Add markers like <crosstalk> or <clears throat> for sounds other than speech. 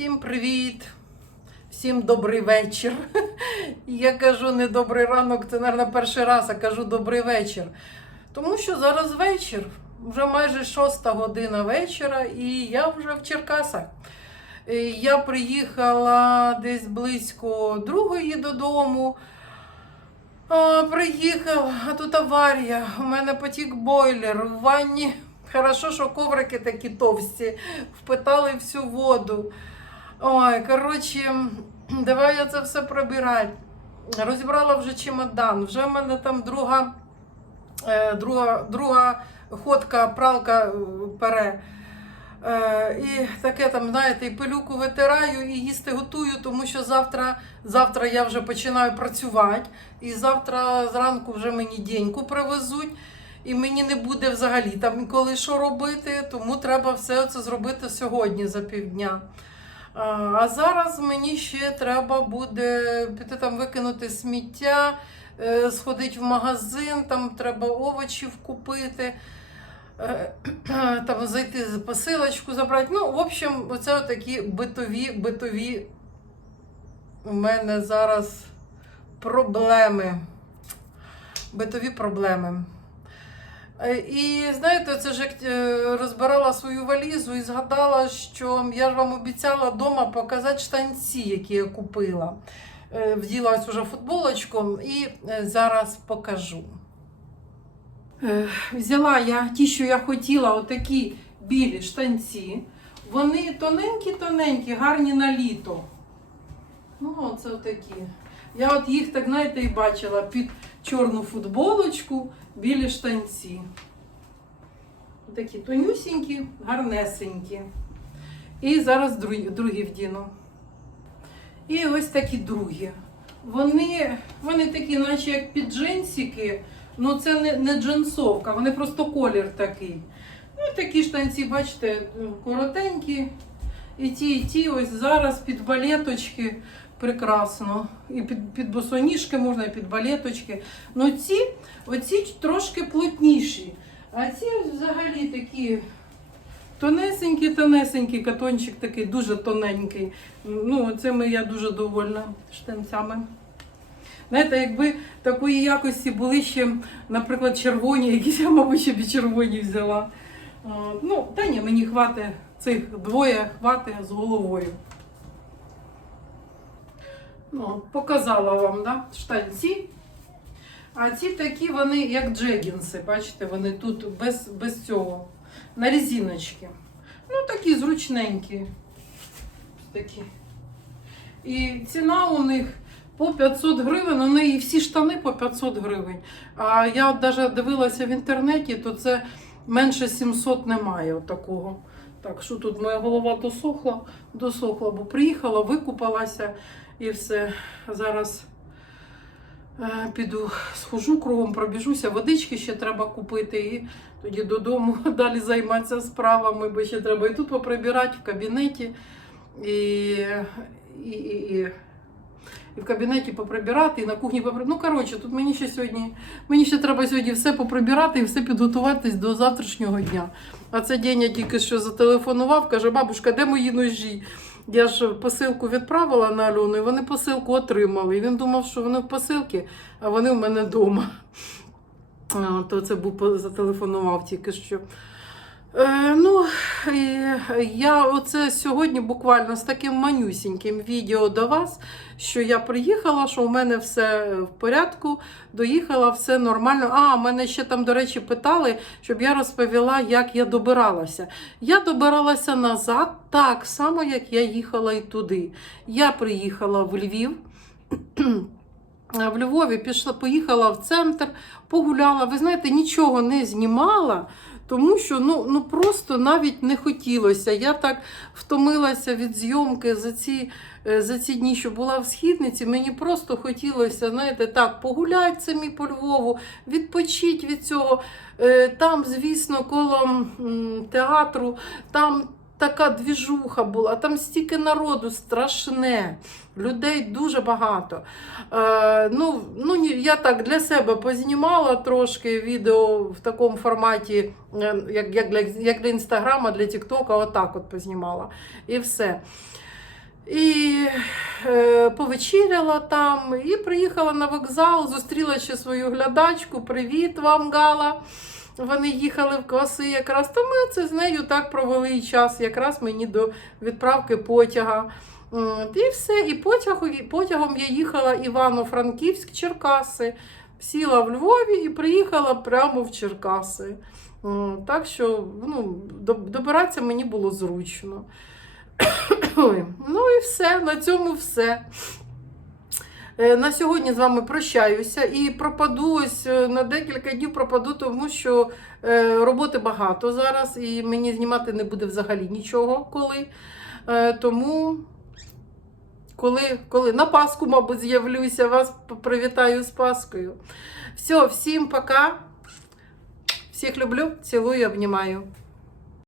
Всім привіт! Всім добрий вечір. <laughs> Я кажу не добрий ранок, це, мабуть, перший раз, а кажу добрий вечір. Тому що зараз вечір, вже майже шоста година вечора, і я вже в Черкасах. Е, Я приїхала десь близько другої додому. А, приїхав, а тут аварія. У мене потік бойлер в ванні. Хорошо, що коврики такі товсті, впитали всю воду. Ой, коротше, <clears throat> давай я це все прибирати. Розібрала вже чемодан, вже в мене там друга, е, друга, друга ходка, пралка е, пере. Е, і таке там, знаєте, і пилюку витираю, і їсти готую, тому що завтра, завтра я вже починаю працювати. І завтра зранку вже мені деньку привезуть. І мені не буде взагалі там коли що робити, тому треба все це зробити сьогодні за півдня. А, зараз мені ще треба буде піти там викинути сміття, е, сходити в магазин, там треба овочів купити, е, <clears throat> там зайти посилочку забрати. Ну, в общем, оце такі битові, битові у мене зараз проблеми. Битові проблеми. Е, І знаєте, це ж як е, розбирала свою валізу і згадала, що я ж вам обіцяла вдома показати штанці, які я купила. Е, Вділась уже футболочку і зараз покажу. Взяла я ті, що я хотіла, отакі білі штанці. Вони тоненькі-тоненькі, гарні на літо. Ну, оце отакі. Я от їх, так знаєте, і бачила під чорну футболочку, білі штанці. Такі тонюсінькі, гарнесенькі. І зараз другі, другі вдіну. І ось такі другі. Вони, вони такі, наче як під джинсики, ну це не, не джинсовка, вони просто колір такий. Ну, такі штанці, бачите, коротенькі. І ті, і ті ось зараз під балеточки прекрасно. І під, під босоніжки можна, і під балеточки. Ну ці, оці трошки плотніші. А ці взагалі такі тонесенькі, тонесенькі, катончик такий дуже тоненький. Ну, цими я дуже довольна штанцями. Знаєте, якби такої якості були ще, наприклад, червоні, якісь я, мабуть, ще б червоні взяла. Ну, та ні, мені хватить цих двоє, хватить з головою. Ну, показала вам, да, штанці. А ці такі, вони як джегінси, бачите, вони тут без, без цього, на резиночки. Ну, такі зручненькі. Такі. І ціна у них по 500 гривень, у неї всі штани по 500 гривень. А я навіть дивилася в інтернеті, то це менше 700 немає такого. Так, що тут моя голова досохла, досохла, бо приїхала, викупалася і все. Зараз е, піду схожу кругом, пробіжуся, водички ще треба купити і тоді додому <laughs> далі займатися справами, бо ще треба і тут поприбирати в кабінеті, і, і, і, і, в кабінеті поприбирати, і на кухні поприбирати. Ну, коротше, тут мені ще сьогодні, мені ще треба сьогодні все поприбирати і все підготуватись до завтрашнього дня. А це день я тільки що зателефонував, каже, бабушка, де мої ножі? Я ж посилку відправила на Альону, і вони посилку отримали. І він думав, що вони в посилці, а вони в мене вдома. То це був зателефонував тільки що. Е, ну, я оце сьогодні буквально з таким манюсіньким відео до вас, що я приїхала, що у мене все в порядку, доїхала, все нормально. А, мене ще там, до речі, питали, щоб я розповіла, як я добиралася. Я добиралася назад так само, як я їхала і туди. Я приїхала в Львів. В Львові пішла, поїхала в центр, погуляла. Ви знаєте, нічого не знімала, тому що ну, ну просто навіть не хотілося. Я так втомилася від зйомки за ці, е, за ці дні, що була в східниці. Мені просто хотілося, знаєте, так, погуляти самі по Львову, відпочити від цього. Е, Там, звісно, коло театру, там така двіжуха була, там стільки народу страшне, людей дуже багато. Е, ну, ну, я так для себе познімала трошки відео в такому форматі, е, як, як, для, як для інстаграма, для Тіктока, отак от познімала. І все. І е, повечеряла там, і приїхала на вокзал, зустріла ще свою глядачку. Привіт вам, Гала. Вони їхали в коси якраз. То ми це з нею так провели час, якраз мені до відправки потяга. От, І все. І потягом, я їхала Івано-Франківськ, Черкаси. Сіла в Львові і приїхала прямо в Черкаси. Так що ну, добиратися мені було зручно. <coughs> Ну і все, на цьому все. Е, На сьогодні з вами прощаюся і пропаду ось е, на декілька днів пропаду, тому що е, роботи багато зараз, і мені знімати не буде взагалі нічого коли. Тому, коли, коли на Пасху, мабуть, з'явлюся, вас привітаю з Паскою. Все, всім пока. Всіх люблю, цілую, обнімаю.